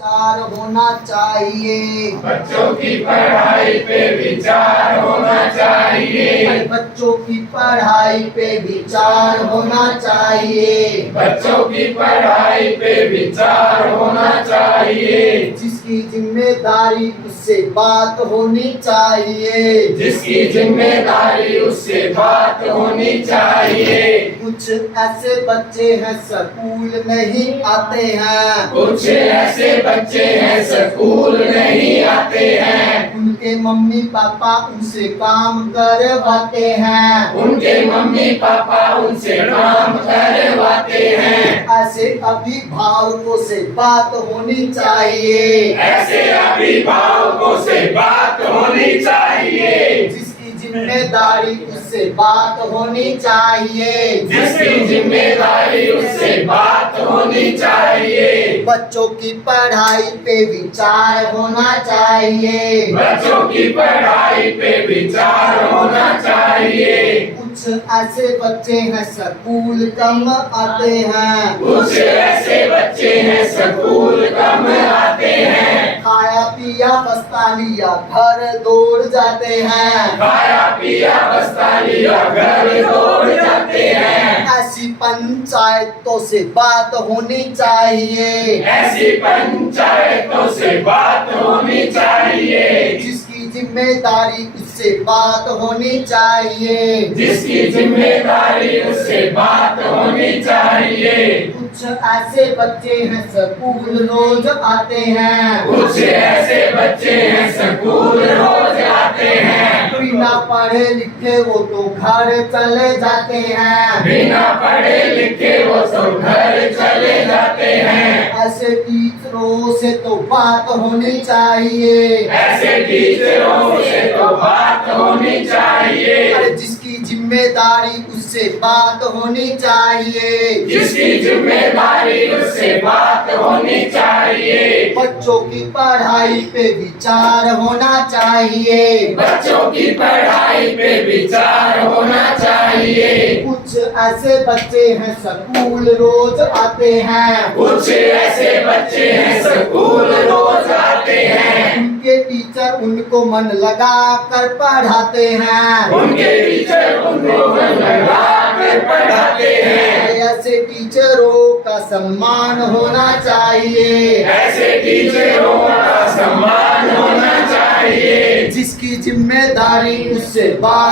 विचार होना चाहिए। बच्चों की पढ़ाई पे विचार होना चाहिए। बच्चों की पढ़ाई पे विचार होना चाहिए। बच्चों की पढ़ाई पे विचार होना चाहिए। जिसकी जिम्मेदारी उससे बात होनी चाहिए। जिसकी जिम्मेदारी उससे बात होनी चाहिए। कुछ ऐसे बच्चे हैं स्कूल नहीं आते हैं। कुछ ऐसे बच्चे हैं स्कूल नहीं आते हैं। उनके मम्मी पापा उनसे काम करवाते हैं। उनके मम्मी पापा उनसे काम करवाते हैं। ऐसे अभिभावकों से बात होनी चाहिए। ऐसे अभिभावकों से बात होनी चाहिए। जिसकी जिम्मेदारी उससे बात होनी चाहिए। जिसकी जिम्मेदारी उससे बात होनी चाहिए। बच्चों की पढ़ाई पे विचार होना चाहिए। बच्चों की पढ़ाई पे विचार होना चाहिए। कुछ ऐसे बच्चे हैं स्कूल कम आते हैं। कुछ ऐसे बच्चे हैं स्कूल कम आते हैं। खाया पिया बस्ता लिया घर दौड़ जाते हैं। खाया पिया बस्ता लिया घर दौड़ जाते हैं। ऐसी पंचायतों से बात होनी चाहिए। ऐसी पंचायतों से बात होनी चाहिए। जिसकी जिम्मेदारी उससे बात होनी चाहिए। जिसकी जिम्मेदारी उससे बात होनी चाहिए। कुछ ऐसे बच्चे हैं स्कूल रोज आते हैं। कुछ ऐसे बच्चे हैं स्कूल रोज आते हैं। बिना पढ़े लिखे वो तो घर चले जाते हैं। बिना पढ़े लिखे वो तो घर चले जाते हैं। ऐसे टीचरों से तो बात होनी चाहिए। ऐसे टीचरों से तो बात होनी चाहिए। अरे जिसकी जिम्मेदारी उससे बात होनी चाहिए। जिसकी जिम्मेदारी उससे बात होनी चाहिए। बच्चों की पढ़ाई पे विचार होना चाहिए। बच्चों की पढ़ाई पे विचार होना चाहिए। कुछ ऐसे बच्चे हैं स्कूल रोज आते हैं। कुछ ऐसे बच्चे हैं स्कूल रोज आते हैं। उनके टीचर उनको मन लगा कर पढ़ाते हैं। उनके टीचर उनको मन लगा कर पढ़ाते हैं। ऐसे टीचरों का सम्मान होना चाहिए। ऐसे टीचरों का सम्मान होना चाहिए। जिसकी जिम्मेदारी उससे बात